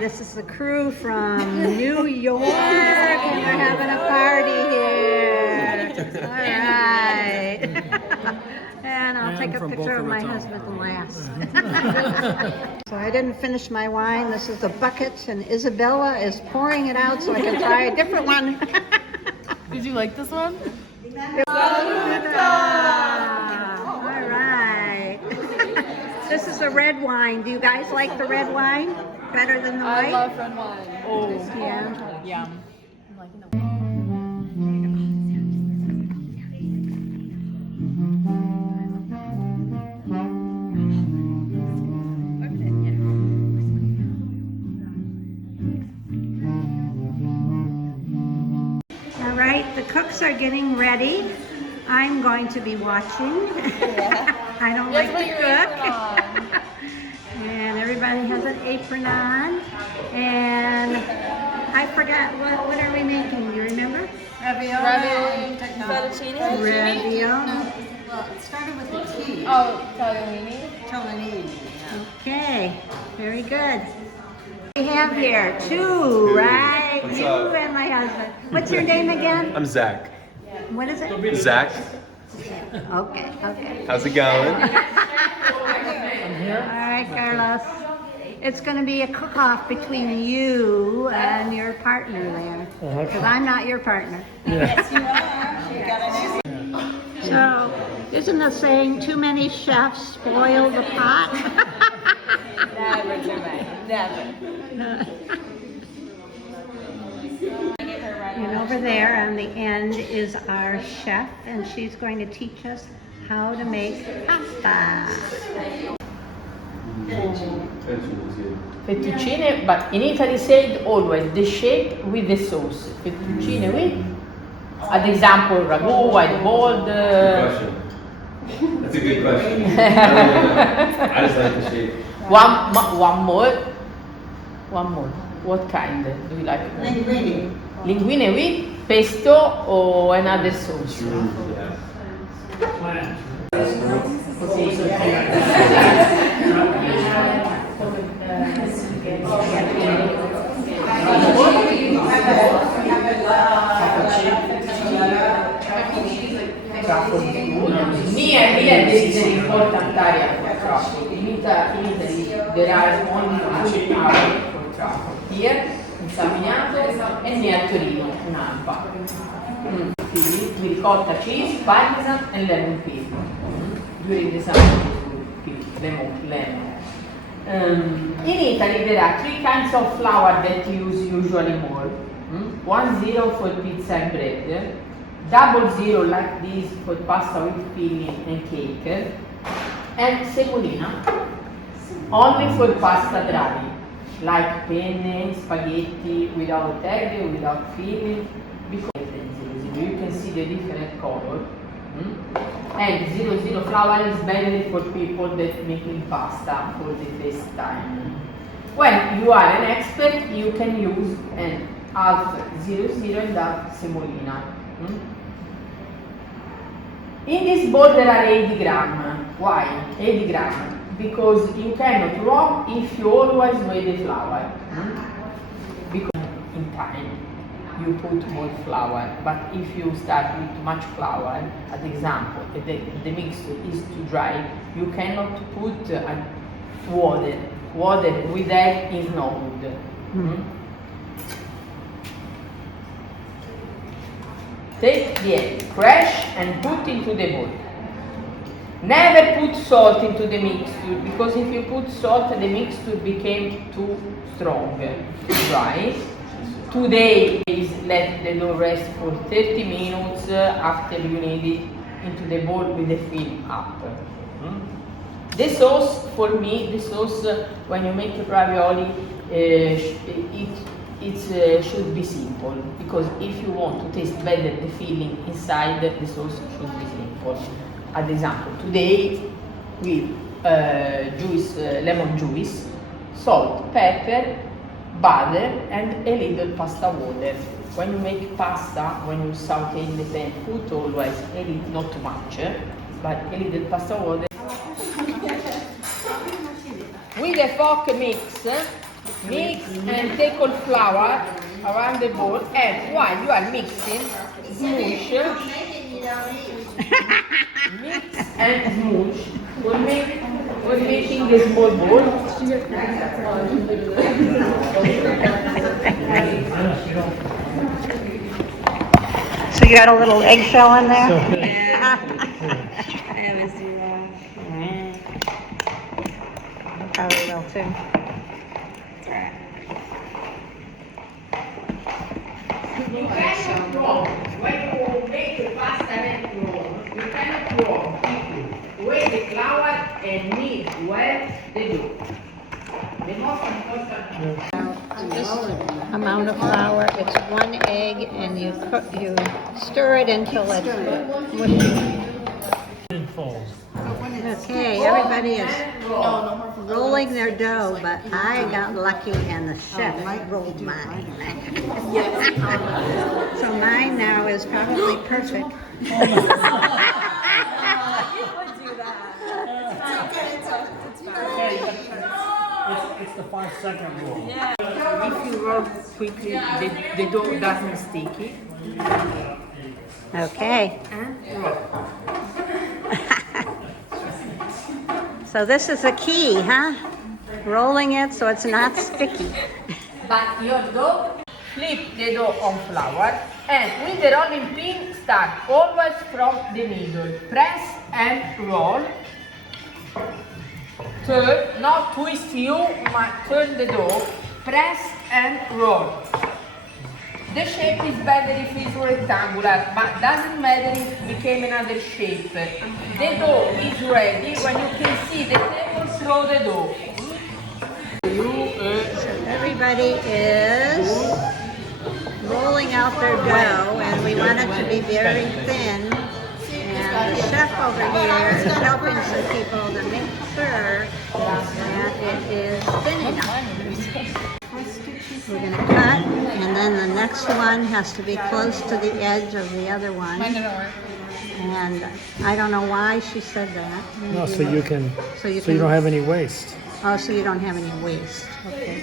this is the crew from New York, and we're having a party here. All right. And I'll take a picture of my husband last. So I didn't finish my wine. This is the bucket, and Isabella is pouring it out so I can try a different one. Did you like this one? All right. This is the red wine. Do you guys like the red wine better than the white? I love red wine. Oh, yeah. Yum. All right, the cooks are getting ready. I'm going to be watching. Yeah. I don't like to cook. And everybody has an apron on. And I forgot, what are we making? Do you remember? Ravioli, fettuccine. Ravioli. Well, it started with a T. Oh, tagliatelle. Tolini. Okay, very good. We have here two, right? What's you up? and my husband. What's your name again? I'm Zach. What is it? Zach, Okay, okay. how's it going? All right, Carlos. It's going to be a cook-off between you and your partner there. Because I'm not your partner. Yes, you are. You got a new. So, isn't the saying, too many chefs spoil the pot? Never, Jermaine. Never. And over there on the end is our chef, and she's going to teach us how to make pasta. Fettuccine, but in Italy said always the shape with the sauce. Fettuccine with, ad example, ragu, white boiled. Good question. That's a good question. I just like the shape. One more. What kind do you like? Linguine. Linguine with pesto or another sauce. Near there is an important area for truffle. In Italy, there are only two areas for truffle. Here, in Savignano, and near Torino, in Alba. With ricotta cheese, parmesan, and lemon peel. During the summer, lemon. In Italy, there are three kinds of flour that you use usually more. 1-0 for pizza and bread, 00 like this for pasta with filling and cake, and semolina only for pasta dry, like penne, spaghetti without egg, without filling, because you can see the different color. And 00 flour is better for people that making pasta for the first time. When you are an expert, you can use half 00 and half semolina. In this bowl there are 80 gram. Why 80 gram? Because you cannot wrong if you always weigh the flour. Because in time you put more flour, but if you start with too much flour, as example, the mixture is too dry, you cannot put water. Water with egg is no good. Take the egg, crash and put into the bowl. Never put salt into the mixture, because if you put salt, the mixture became too strong, dry. Today is let the dough rest for 30 minutes after you need it into the bowl with the film up. The sauce, for me, when you make ravioli, it should be simple, because if you want to taste better the filling inside, the sauce should be simple. Ad example, today with lemon juice, salt, pepper, butter, and a little pasta water. When you make pasta, when you saute in the pan, put always a little, not too much, but a little pasta water. With a fork mix Mix and take all flour around the bowl, and while you are mixing, smoosh. Mix and smoosh. We're making the small ball. So you got a little eggshell in there? I always do that. Probably will too. You cannot roll. When you make the pasta and roll, you cannot roll. Weigh the flour and knead well the dough. The most important Amount of flour, it's 1 egg, and you stir it until it's mushy. Okay, everybody is rolling their dough, but I got lucky and the chef rolled mine. So mine now is probably perfect. It's the 5-second rule. If you roll quickly, the dough doesn't sticky. Okay. And roll. So this is the key, huh? Rolling it so it's not sticky. But your dough, flip the dough on flour, and with the rolling pin, start always from the middle. Press and roll. Turn, not twist you, but turn the dough. Press and roll. The shape is better if it's rectangular, but doesn't matter if it became another shape. The dough is ready. When you can see the table, throw the dough. Everybody is rolling out their dough, and we want it to be very thin. And the chef over here is helping some people to make sure that it is thin enough. We're going to cut, and then the next one has to be close to the edge of the other one. And I don't know why she said that. No, so you can, So you so you don't have any waste. Oh, so you don't have any waste. Okay.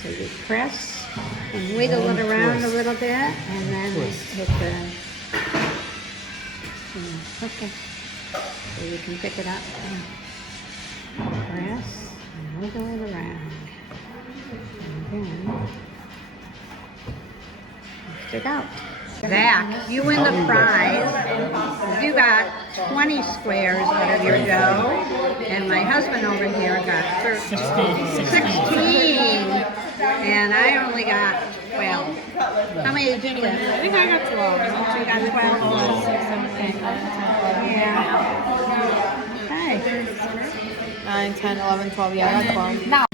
So you press and wiggle it around a little bit, and then hit the. Okay. So you can pick it up and press and wiggle it around. And then lift it out. Zach, you win the prize. You got 20 squares out of your dough, and my husband over here got 16. And I only got 12. How many did you get? I think I got 12. So you got 12. Okay. Yeah. Okay. 9, 10, 11, 12. Yeah, I got 12. Now,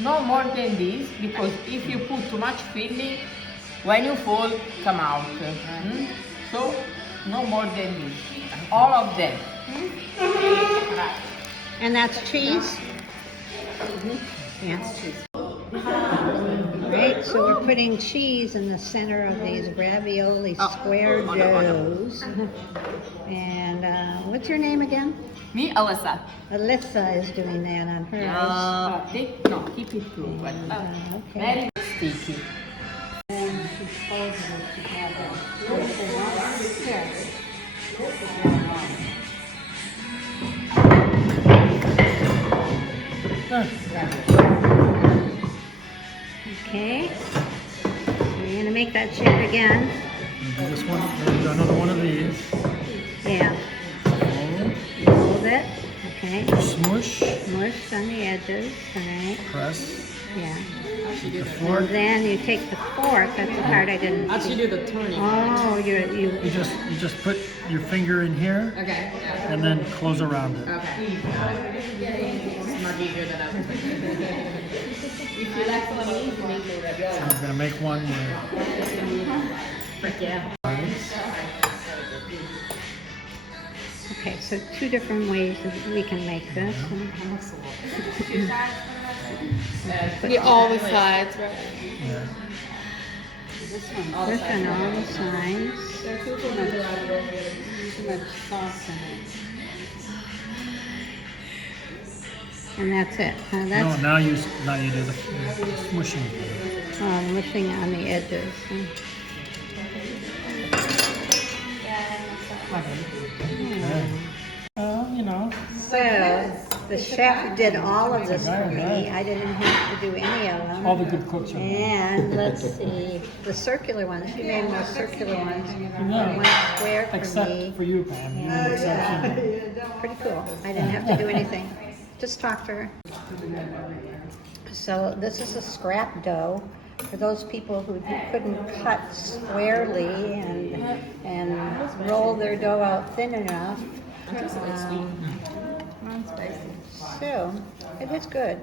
no more than this, because if you put too much filling, when you fall, come out. So, no more than this. All of them. Right. And that's cheese? Yes. Right, so we're putting cheese in the center of these ravioli square doughs. And what's your name again? Me, Alyssa. Alyssa is doing that on hers. Keep it too. But, Okay. very sticky. Okay. So you're going to make that shape again. This one, another one of these. Yeah. Hold it. Okay. Smush, Mush on the edges. All right. press, Yeah. the fork. And then you take the fork. That's the part I didn't. Actually, do the turning. Oh, you. You just put your finger in here Okay. Yeah. and then close around it. Okay. It's much easier than I was thinking. If you like one of these, make it ravioli. I'm gonna make one with Frick yeah. Okay, so 2 different ways that we can make this. Get all the sides, right? yeah. This one. This one, all the signs. Too much sauce in it. And that's it. No, now you do the smushing. Mushing on the edges. You know. So, the chef did all of this for me. I didn't have to do any of them. All the good cooks are. And let's see, the circular ones, she made more circular ones. No. One square for Except me. for you, Pam. You're an exception. Pretty cool. I didn't have to do anything. Just talk to her. So this is a scrap dough for those people who couldn't cut squarely and roll their dough out thin enough. So it is good.